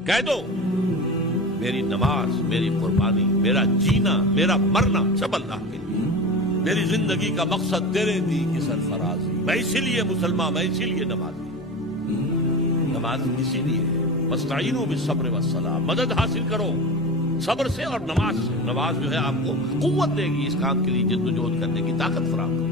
कह दो मेरी नमाज, मेरी कुर्बानी, मेरा जीना, मेरा मरना सब अल्लाह के लिए। मेरी जिंदगी का मकसद तेरे दी की सरफराजी। मैं इसीलिए मुसलमान, मैं इसीलिए नमाजी। नमाज इसीलिए मस्ताइनु बिस्सब्र वस्सलाह, मदद हासिल करो सब्र से और नमाज से। नमाज जो है आपको कुव्वत देगी, इस काम के लिए जिद्दोजहद करने की ताकत फराहम करेगी।